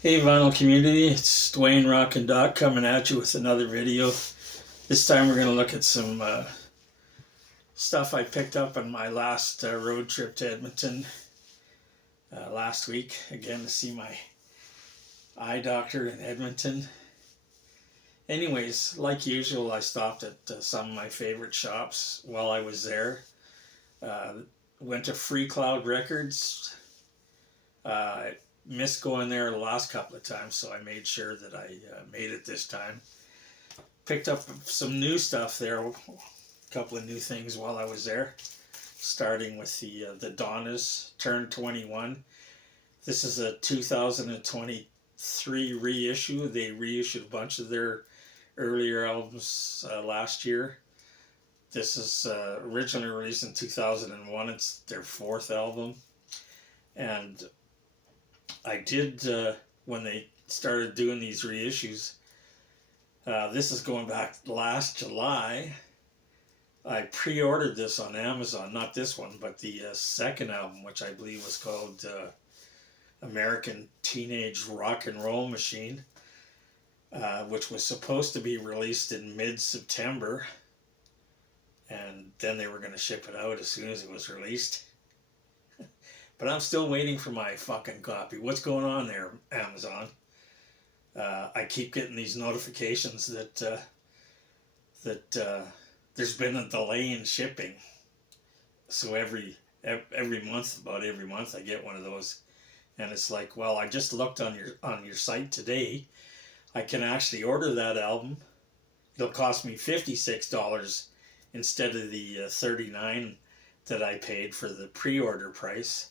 Hey vinyl community, it's Dwayne Rock and Doc coming at you with another video. This time we're going to look at some stuff I picked up on my last road trip to Edmonton last week. Again, to see my eye doctor in Edmonton. Anyways, like usual, I stopped at some of my favorite shops while I was there. Uh, Went to Freecloud Records. I missed going there the last couple of times, so I made sure that I made it this time. Picked up some new stuff there, a couple of new things while I was there. Starting with the Donnas Turn 21. This is a 2023 reissue. They reissued a bunch of their earlier albums last year. This is originally released in 2001. It's their fourth album. And I did, when they started doing these reissues, this is going back last July. I pre-ordered this on Amazon, not this one, but the second album, which I believe was called American Teenage Rock and Roll Machine, which was supposed to be released in mid-September, and then they were going to ship it out as soon as it was released. But I'm still waiting for my fucking copy. What's going on there, Amazon? I keep getting these notifications that there's been a delay in shipping. So every month, about every month, I get one of those, and it's like, well, I just looked on your site today. I can actually order that album. It'll cost me $56 instead of the $39 that I paid for the pre-order price.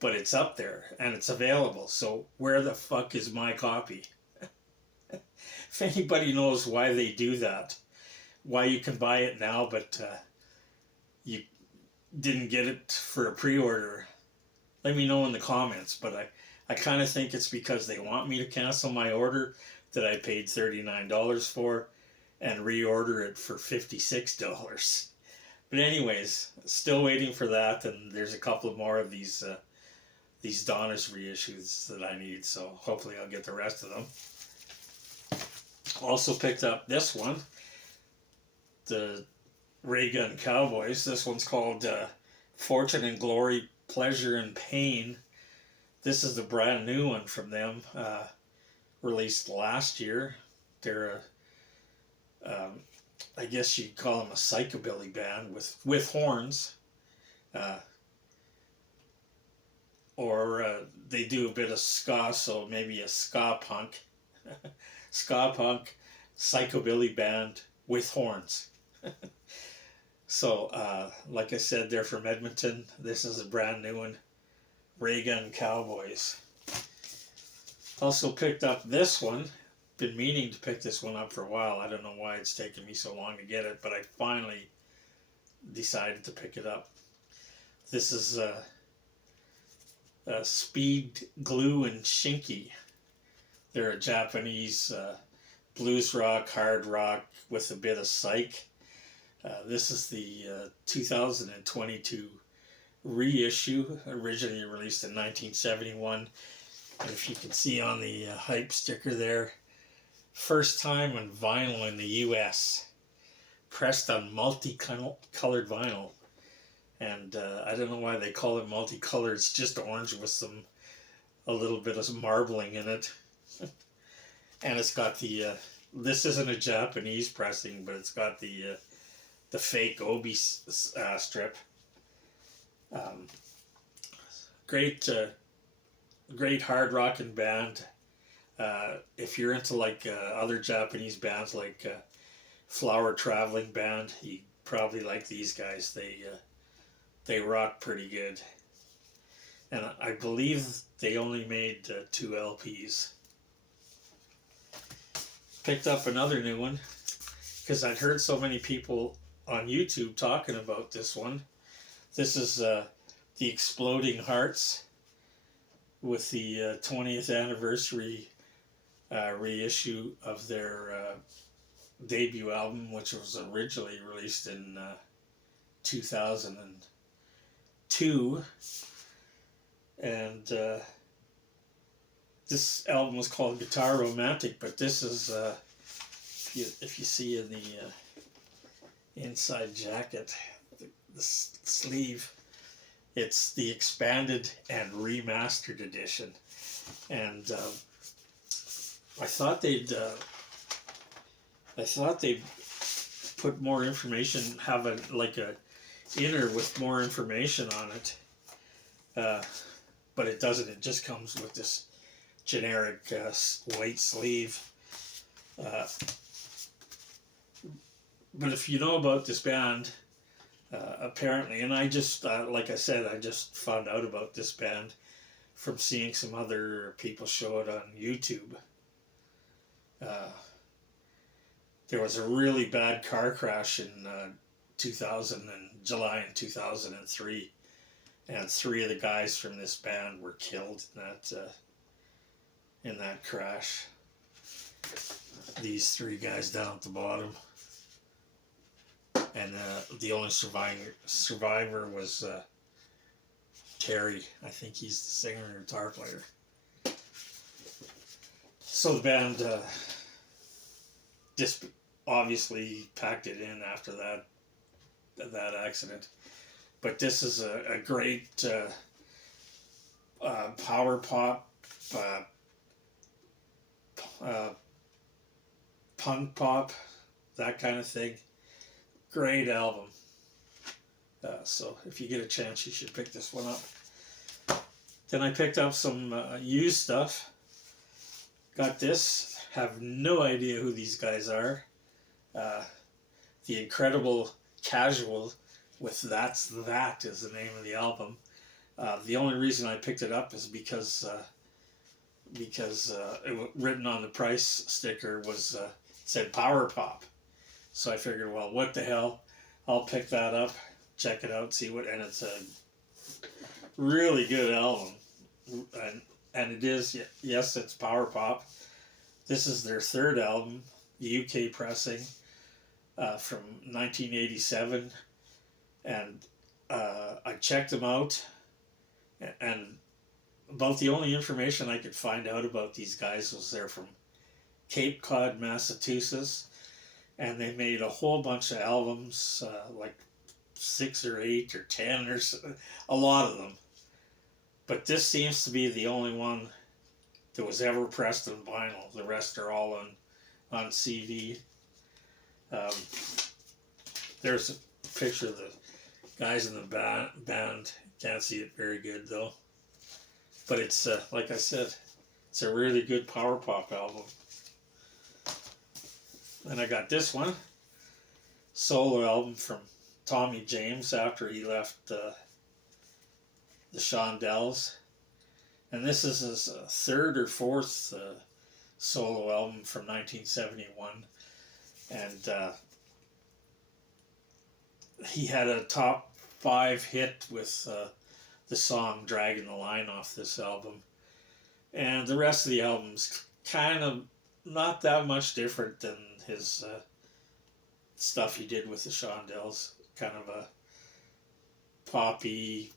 But it's up there and it's available. So where the fuck is my copy? If anybody knows why they do that, why you can buy it now but you didn't get it for a pre-order, let me know in the comments. But I kind of think it's because they want me to cancel my order that I paid $39 for and reorder it for $56. But anyways, still waiting for that, and there's a couple more of these Donnas reissues that I need, so hopefully I'll get the rest of them. Also picked up this one, the Ray Gun Cowboys. This one's called Fortune and Glory, Pleasure and Pain. This is the brand new one from them, released last year. They're I guess you'd call them a psychobilly band with horns. Or they do a bit of ska, so maybe a ska punk, psychobilly band with horns. So, like I said, they're from Edmonton. This is a brand new one, Ray Gun Cowboys. Also picked up this one. Been meaning to pick this one up for a while. I don't know why it's taken me so long to get it, but I finally decided to pick it up. This is Speed, Glue, and Shinky. They're a Japanese blues rock, hard rock with a bit of psych. This is the 2022 reissue, originally released in 1971. And if you can see on the hype sticker there, first time on vinyl in the US, pressed on multicolored vinyl. And I don't know why they call it multicolored. It's just orange with a little bit of marbling in it. And it's got the, this isn't a Japanese pressing, but it's got the fake Obi strip. Great hard rocking band. If you're into like other Japanese bands like Flower Traveling Band, you probably like these guys. They rock pretty good. And I believe they only made 2 LPs. Picked up another new one because I'd heard so many people on YouTube talking about this one. This is the Exploding Hearts with the 20th anniversary reissue of their debut album, which was originally released in 2002. And this album was called Guitar Romantic, but this is if you see in the inside jacket, the sleeve, it's the expanded and remastered edition, and I thought they'd put more information, have a inner with more information on it, but it doesn't. It just comes with this generic white sleeve. But if you know about this band, apparently, and I just, like I said, I just found out about this band from seeing some other people show it on YouTube. There was a really bad car crash in July in 2003, and 3 of the guys from this band were killed in that crash. These 3 guys down at the bottom. And the only survivor was Terry. I think he's the singer and guitar player. So the band just obviously packed it in after that accident. But this is a great power pop, punk pop, that kind of thing. Great album. So if you get a chance, you should pick this one up. Then I picked up some used stuff. Got this. Have no idea who these guys are. The Incredible Casual with That's That is the name of the album. The only reason I picked it up is because it written on the price sticker was said Power Pop. So I figured, well, what the hell? I'll pick that up, check it out, see what, and it's a really good album. And it is, yes, it's power pop. This is their 3rd album, the UK pressing, from 1987. And I checked them out, and about the only information I could find out about these guys was they're from Cape Cod, Massachusetts. And they made a whole bunch of albums, like 6 or 8 or 10 or so, a lot of them. But this seems to be the only one that was ever pressed on vinyl. The rest are all on CD. There's a picture of the guys in the band. Can't see it very good though. But it's, like I said, it's a really good power pop album. Then I got this one, solo album from Tommy James after he left the Shondells. And this is his 3rd or 4th solo album from 1971. And he had a top 5 hit with the song Dragging the Line off this album. And the rest of the album's kind of not that much different than his stuff he did with the Shondells. Kind of a poppy,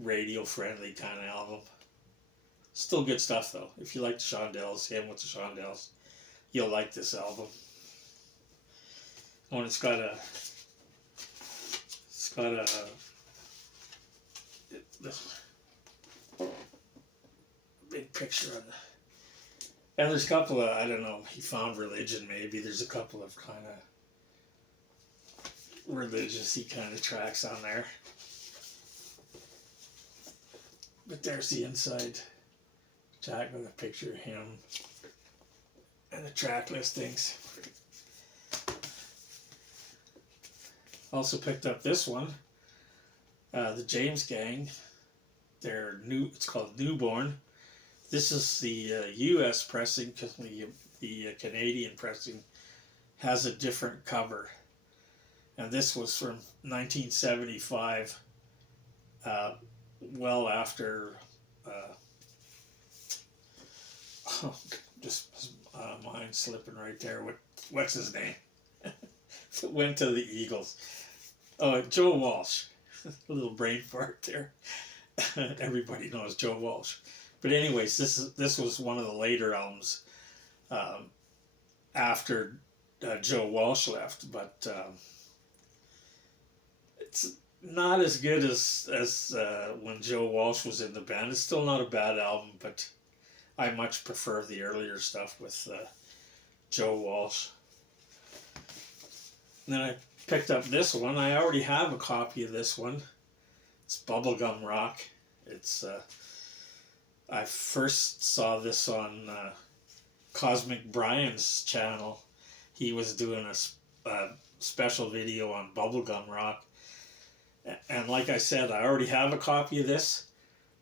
radio-friendly kind of album. Still good stuff though. If you like the Shondells, him with the Shondells, you'll like this album. Oh, and it's got a big picture on the. And there's a couple of, I don't know, he found religion maybe. There's a couple of kind of religious-y kind of tracks on there. But there's the inside jack with a picture of him and the track listings. Also picked up this one, the James Gang. It's called Newborn. This is the U.S. pressing, because the Canadian pressing has a different cover. And this was from 1975, well after, mind slipping right there. What's his name? Went to the Eagles. Oh, Joe Walsh. A little brain fart there. Everybody knows Joe Walsh. But anyways, this was one of the later albums um, after Joe Walsh left, but it's not as good as when Joe Walsh was in the band. It's still not a bad album, but I much prefer the earlier stuff with Joe Walsh. And then I picked up this one. I already have a copy of this one. It's Bubblegum Rock. It's I first saw this on Cosmic Brian's channel. He was doing a special video on Bubblegum Rock. And like I said, I already have a copy of this,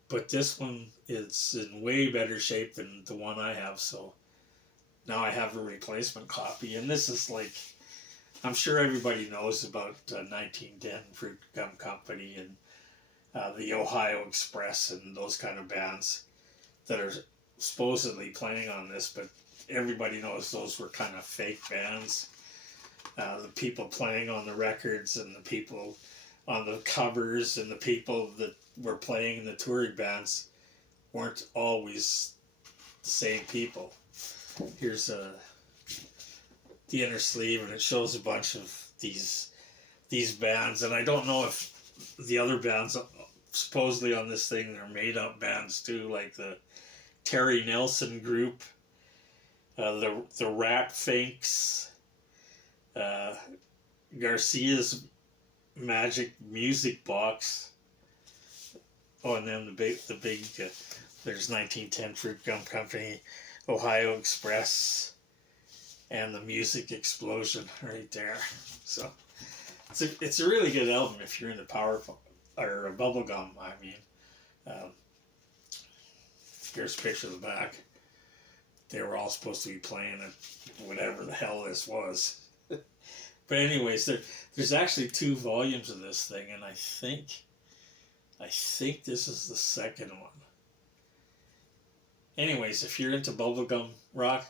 but this one is in way better shape than the one I have, so now I have a replacement copy. And this is like, I'm sure everybody knows about 1910 Fruit Gum Company and the Ohio Express and those kind of bands that are supposedly playing on this, but everybody knows those were kind of fake bands. The people playing on the records and the people on the covers and the people that were playing in the touring bands weren't always the same people. Here's the inner sleeve, and it shows a bunch of these bands, and I don't know if the other bands supposedly on this thing are made up bands too, like the Terry Nelson group, the Rat Finks, Garcia's Magic Music Box. Oh, and then the big there's 1910 Fruit Gum Company, Ohio Express, and the Music Explosion right there. So it's a really good album if you're into power or bubblegum. I mean, here's a picture of the back. They were all supposed to be playing it, whatever the hell this was. But anyways, there's actually 2 volumes of this thing, and I think this is the second one. Anyways, if you're into bubblegum rock,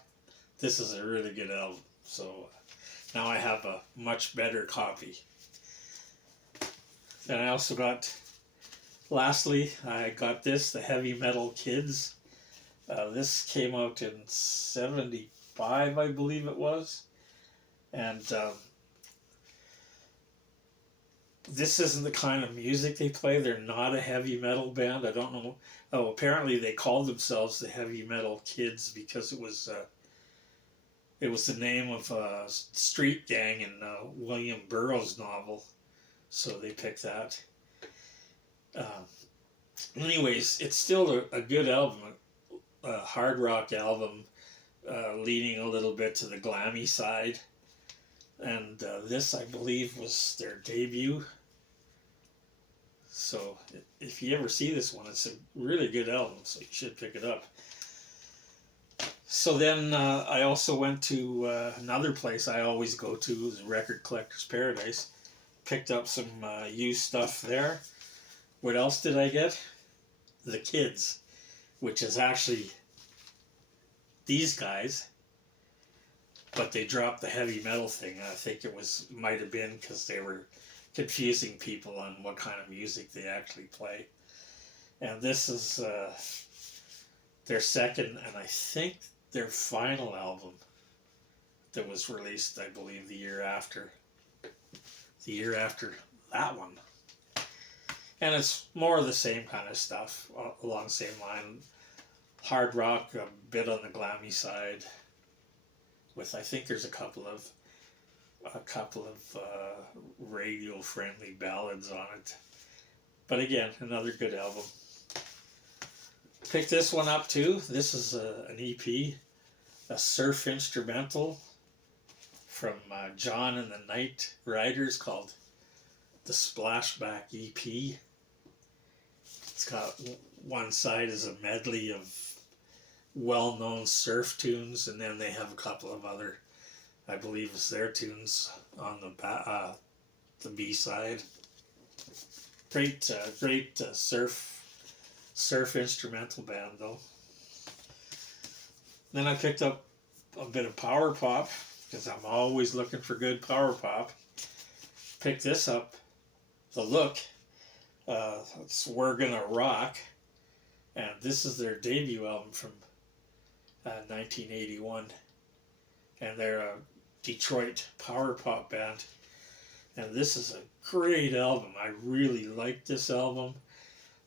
this is a really good album. So now I have a much better copy. Then I also got, lastly, I got this, the Heavy Metal Kids. This came out in 75, I believe it was. And this isn't the kind of music they play. They're not a heavy metal band. I don't know. Oh, apparently they called themselves the Heavy Metal Kids because it was the name of a street gang in William Burroughs' novel. So they picked that. Anyways, it's still a good album, a hard rock album, leaning a little bit to the glammy side. And this, I believe, was their debut. So if you ever see this one, it's a really good album, so you should pick it up. So then I also went to another place I always go to, the Record Collector's Paradise. Picked up some used stuff there. What else did I get? The Kids, which is actually these guys, but they dropped the heavy metal thing. I think it might have been because they were confusing people on what kind of music they actually play. And this is their second, and I think their final album that was released, I believe, the year after that one. And it's more of the same kind of stuff, along the same line. Hard rock, a bit on the glammy side, with, I think there's a couple of radio friendly ballads on it. But again, another good album. Picked this one up too. This is an EP, a surf instrumental from John and the Night Riders called the Splashback EP. It's got one side is a medley of well-known surf tunes, and then they have a couple of other, I believe it's their tunes on the B side. Great surf instrumental band though. Then I picked up a bit of power pop because I'm always looking for good power pop. Picked this up, The Look. It's We're Gonna Rock. And this is their debut album from 1981. And they're a Detroit power pop band. And this is a great album. I really like this album.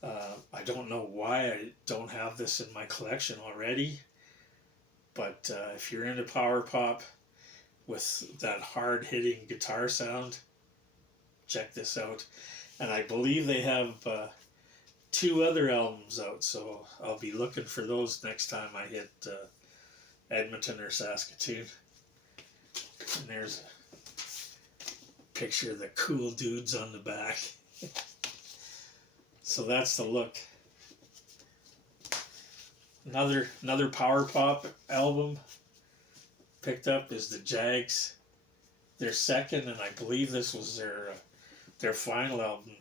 I don't know why I don't have this in my collection already. But if you're into power pop with that hard-hitting guitar sound, check this out. And I believe they have 2 other albums out, so I'll be looking for those next time I hit Edmonton or Saskatoon. And there's a picture of the cool dudes on the back. So that's the look. Another power pop album picked up is the Jags. Their second, and I believe this was their final album,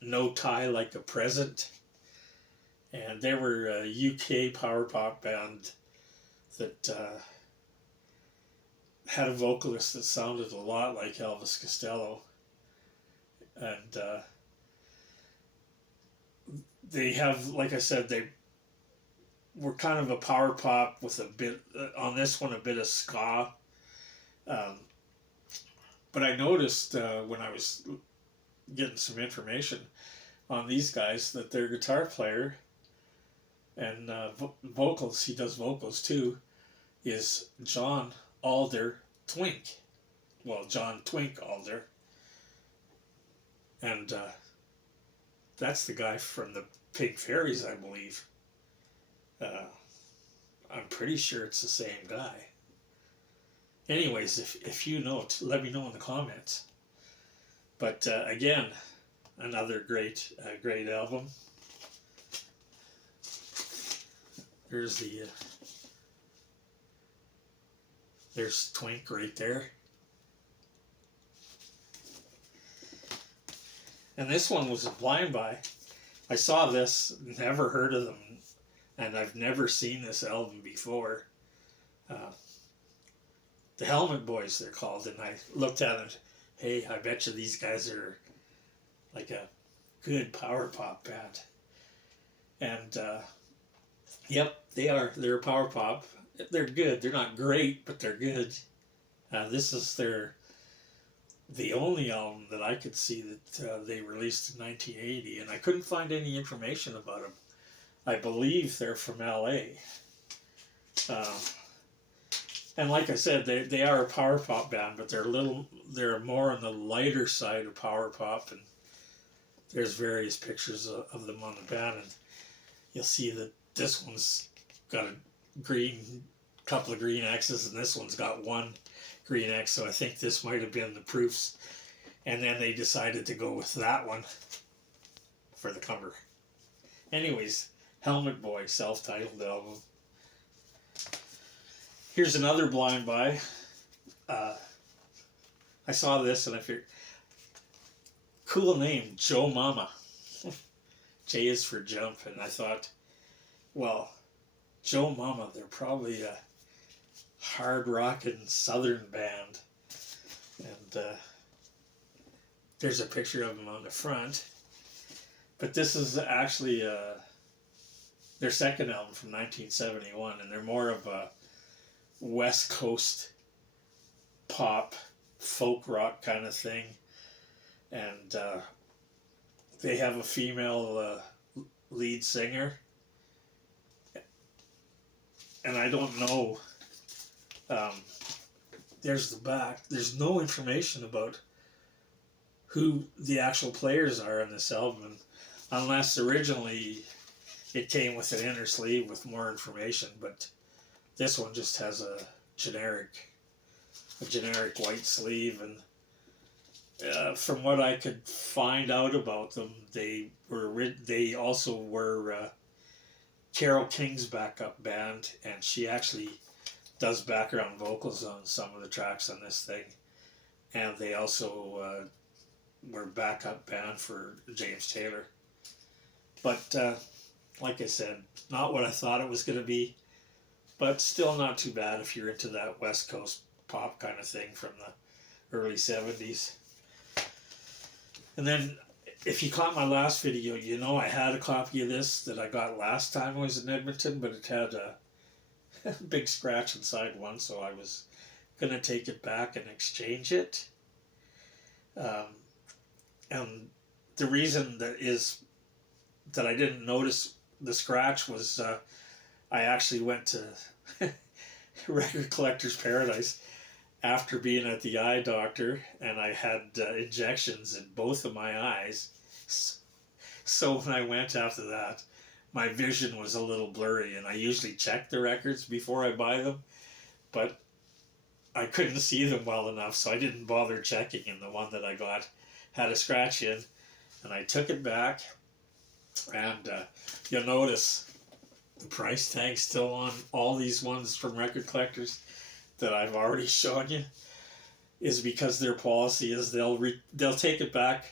No Tie Like a Present. And they were a UK power pop band that had a vocalist that sounded a lot like Elvis Costello. And they have, like I said, they were kind of a power pop with a bit, on this one, a bit of ska. But I noticed when I was getting some information on these guys that their guitar player and vocals, he does vocals too, is John Alder Twink. Well, John Twink Alder. And that's the guy from the Pink Fairies, I believe. I'm pretty sure it's the same guy. Anyways, if you know, let me know in the comments. But again, another great album. There's there's Twink right there. And this one was a blind buy. I saw this, never heard of them, and I've never seen this album before. The Helmet Boys, they're called, and I looked at it. Hey, I bet you these guys are like a good power pop band. And yep, they are. They're a power pop. They're good. They're not great, but they're good. This is the only album that I could see that they released in 1980, and I couldn't find any information about them. I believe they're from LA. And like I said, they are a power pop band, but they're more on the lighter side of power pop, and there's various pictures of them on the band, and you'll see that this one's got a couple of green X's, and this one's got one green X, so I think this might have been the proofs, and then they decided to go with that one for the cover. Anyways, Helmet Boy, self-titled album. Here's another blind buy. I saw this and I figured, cool name, Joe Mama. J is for jump, and I thought, well, Joe Mama, they're probably a hard rockin' southern band. And there's a picture of them on the front. But this is actually their second album from 1971, and they're more of a West Coast pop, folk rock kind of thing. And they have a female lead singer. And I don't know, there's the back. There's no information about who the actual players are on this album, unless originally it came with an inner sleeve with more information, but this one just has a generic white sleeve. And from what I could find out about them, they also were Carole King's backup band, and she actually does background vocals on some of the tracks on this thing. And they also were backup band for James Taylor. But like I said, not what I thought it was going to be, but still not too bad if you're into that West Coast pop kind of thing from the early 70s. And then if you caught my last video, you know I had a copy of this that I got last time I was in Edmonton, but it had a big scratch inside one, so I was gonna take it back and exchange it. Um, and the reason that I didn't notice the scratch was I actually went to Record Collector's Paradise after being at the eye doctor, and I had injections in both of my eyes. So when I went after that, my vision was a little blurry, and I usually check the records before I buy them, but I couldn't see them well enough, so I didn't bother checking, and the one that I got had a scratch in, and I took it back, and you'll notice the price tag's still on all these ones from Record Collectors that I've already shown you, is because their policy is they'll take it back,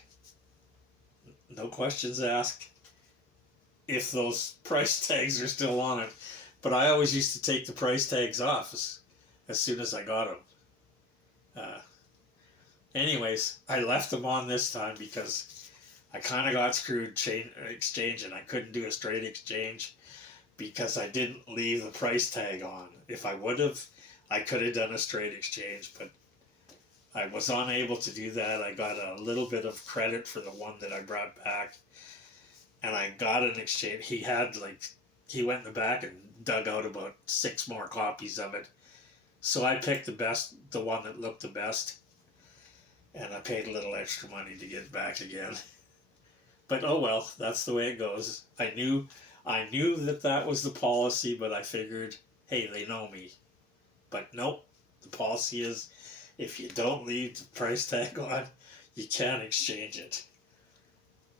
no questions asked, if those price tags are still on it. But I always used to take the price tags off as soon as I got them. Anyways, I left them on this time because I kind of got screwed exchanging. I couldn't do a straight exchange because I didn't leave the price tag on. If I would have, I could have done a straight exchange, but I was unable to do that. I got a little bit of credit for the one that I brought back, and I got an exchange. He went in the back and dug out about 6 more copies of it. So I picked the one that looked the best, and I paid a little extra money to get it back again. But oh well, that's the way it goes. I knew that was the policy, but I figured, hey, they know me. But nope, the policy is if you don't leave the price tag on, you can't exchange it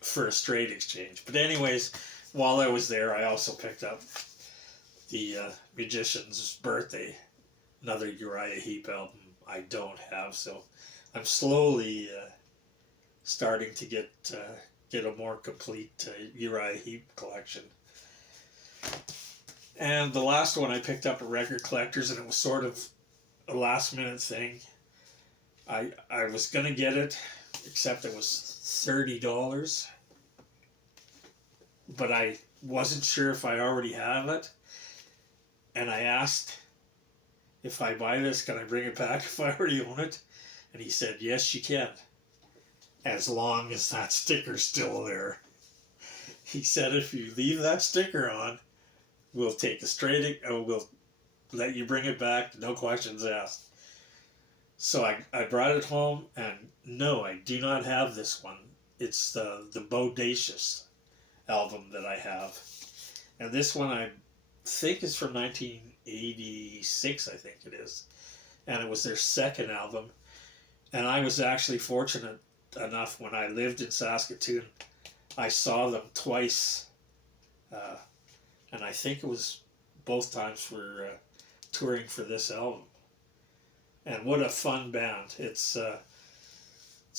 for a straight exchange. But anyways, while I was there, I also picked up the Musician's Birthday, another Uriah Heep album I don't have, so I'm slowly starting to get a more complete Uriah Heep collection. And the last one I picked up at Record Collectors, and it was sort of a last minute thing. I was gonna get it, except it was $30, but I wasn't sure if I already have it, and I asked, if I buy this, can I bring it back if I already own it? And he said, yes, you can, as long as that sticker's still there. He said, if you leave that sticker on, we'll we'll let you bring it back, no questions asked. So I brought it home, and no, I do not have this one. It's the Bodacious album that I have. And this one I think is from 1986, I think it is. And it was their second album. And I was actually fortunate enough, when I lived in Saskatoon, I saw them twice. And I think it was both times for touring for this album. And what a fun band. It's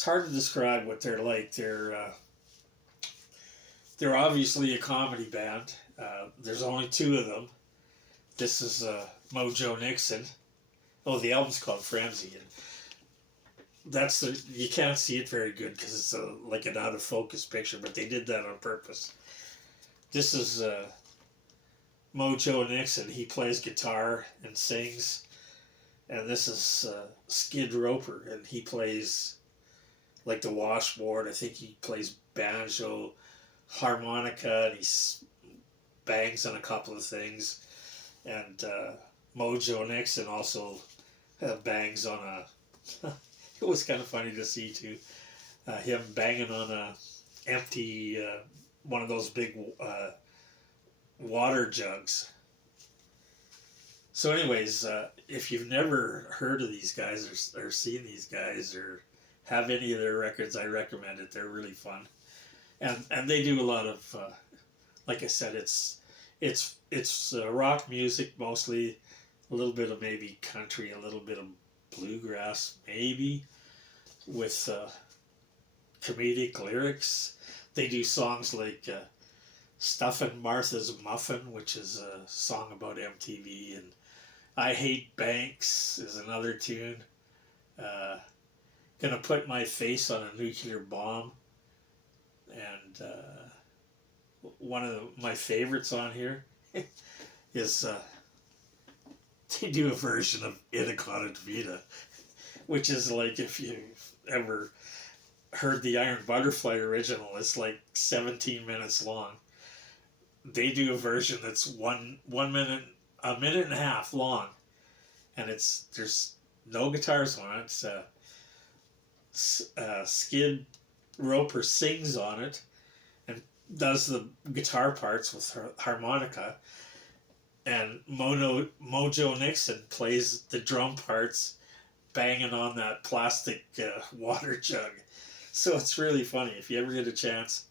hard to describe what they're like. They're obviously a comedy band. There's only 2 of them. This is Mojo Nixon. Oh, the album's called Frenzy. And you can't see it very good because it's like an out of focus picture, but they did that on purpose. This is Mojo Nixon. He plays guitar and sings. And this is Skid Roper, and he plays like the washboard. I think he plays banjo, harmonica, and he bangs on a couple of things. And Mojo Nixon also bangs on a... It was kind of funny to see too, him banging on a empty, one of those big water jugs. So anyways, if you've never heard of these guys or seen these guys or have any of their records, I recommend it. They're really fun. And they do a lot of, like I said, it's rock music mostly, a little bit of maybe country, a little bit of bluegrass maybe, with comedic lyrics. They do songs like Stuffin' Martha's Muffin, which is a song about MTV, and I Hate Banks is another tune. Gonna Put My Face on a Nuclear Bomb. And one of my favorites on here is they do a version of Inagata Vita, which is like, if you've ever heard the Iron Butterfly original, it's like 17 minutes long. They do a version that's one minute, a minute and a half long, and there's no guitars on it. Skid Roper sings on it and does the guitar parts with her harmonica, and Mojo Nixon plays the drum parts, banging on that plastic water jug. So it's really funny. If you ever get a chance,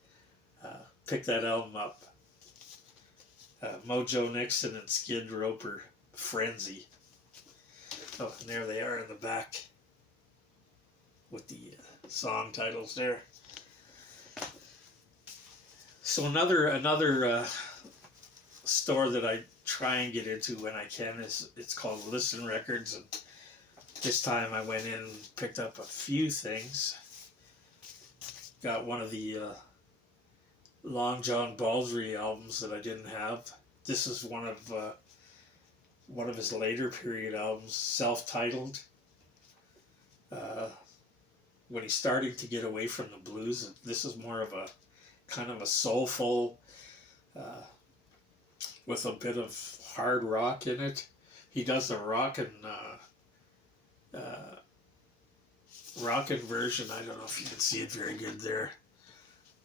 pick that album up. Mojo Nixon and Skid Roper, Frenzy. Oh, and there they are in the back with the song titles there. So another store that I try and get into when I can it's called Listen Records, and this time I went in and picked up a few things. Got one of the Long John Baldry albums that I didn't have. This is one of his later period albums, self-titled. When he's starting to get away from the blues, this is more of a kind of a soulful, with a bit of hard rock in it. He does the rockin' version. I don't know if you can see it very good there.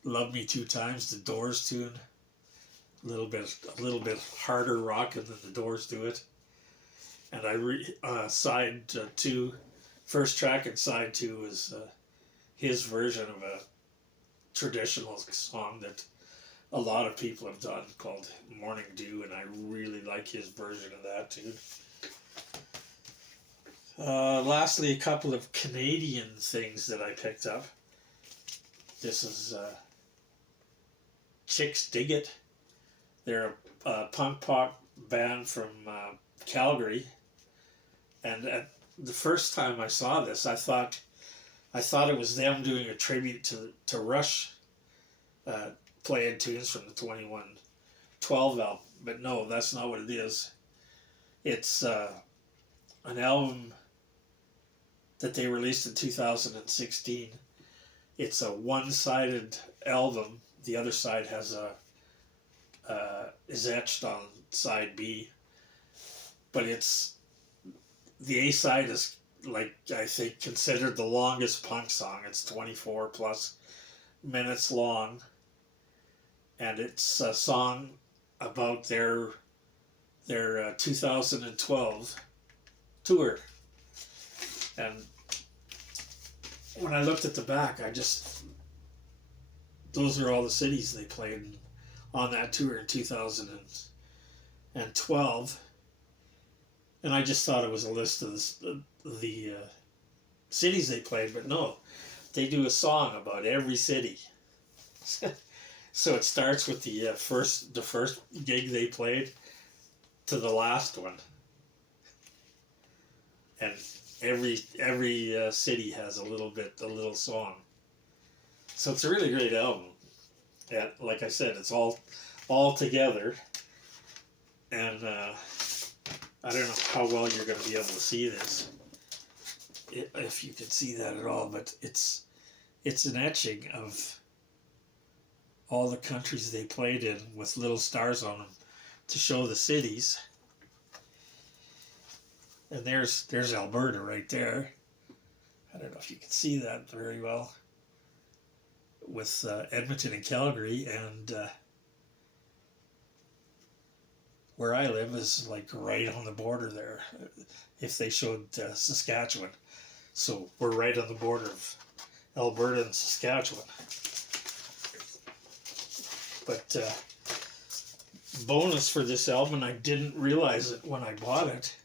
Love Me Two Times, the Doors tune. A little bit harder rockin' than the Doors do it. And side two, first track and side two is his version of a traditional song that a lot of people have done called Morning Dew, and I really like his version of that too. Lastly, a couple of Canadian things that I picked up. This is Chicks Dig It. They're a punk pop band from Calgary, and at the first time I saw this, I thought it was them doing a tribute to Rush, playing tunes from the 2112 album, but no, that's not what it is. It's an album that they released in 2016. It's a one-sided album. The other side has is etched on side B, but the A side is, like, I think, considered the longest punk song. It's 24 plus minutes long, and it's a song about their 2012 tour. And when I looked at the back, those are all the cities they played on that tour in 2012. And I just thought it was a list of the cities they played, but no, they do a song about every city. So it starts with the first gig they played to the last one, and every city has a little song. So it's a really great album. And like I said, it's all together, and I don't know how well you're going to be able to see this, if you can see that at all, but it's an etching of all the countries they played in with little stars on them to show the cities. And there's Alberta right there. I don't know if you can see that very well, with Edmonton and Calgary, and where I live is like right on the border there, if they showed Saskatchewan. So we're right on the border of Alberta and Saskatchewan. But bonus for this album, and I didn't realize it when I bought it,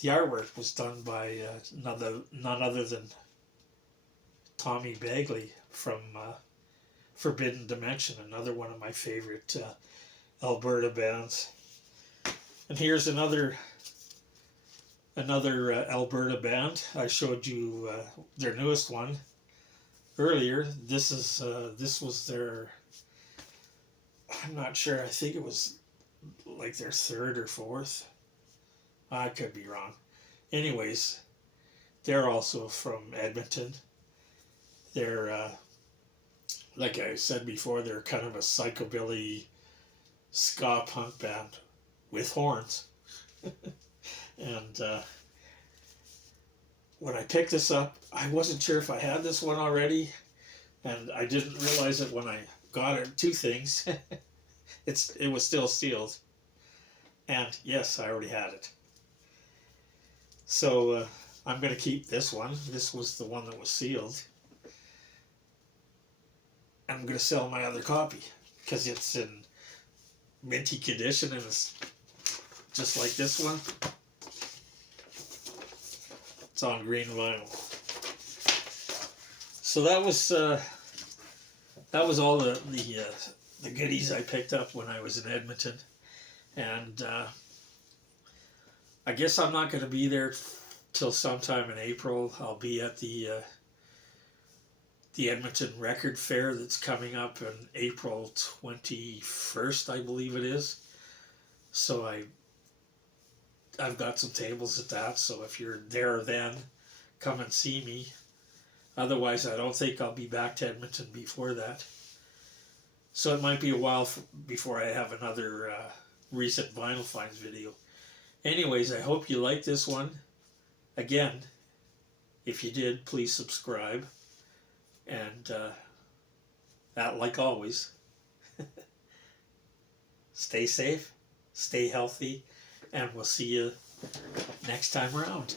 the artwork was done by none other than Tommy Bagley from Forbidden Dimension, another one of my favorite Alberta bands. And here's another Alberta band. I showed you their newest one earlier. This was their, I'm not sure, I think it was like their third or fourth. I could be wrong. Anyways, they're also from Edmonton. They're, like I said before, they're kind of a psychobilly ska punk band with horns. And when I picked this up, I wasn't sure if I had this one already, and I didn't realize it when I got it. Two things. It was still sealed, and yes, I already had it. So I'm going to keep this one. This was the one that was sealed. I'm going to sell my other copy because it's in minty condition and it's just like this one. It's on green vinyl. So that was all the goodies I picked up when I was in Edmonton, and I guess I'm not going to be there till sometime in April. I'll be at the Edmonton Record Fair that's coming up on April 21st, I believe it is. So I've got some tables at that, so if you're there then, come and see me. Otherwise, I don't think I'll be back to Edmonton before that. So it might be a while before I have another recent vinyl finds video. Anyways, I hope you like this one. Again, if you did, please subscribe. And like always, stay safe, stay healthy, and we'll see you next time around.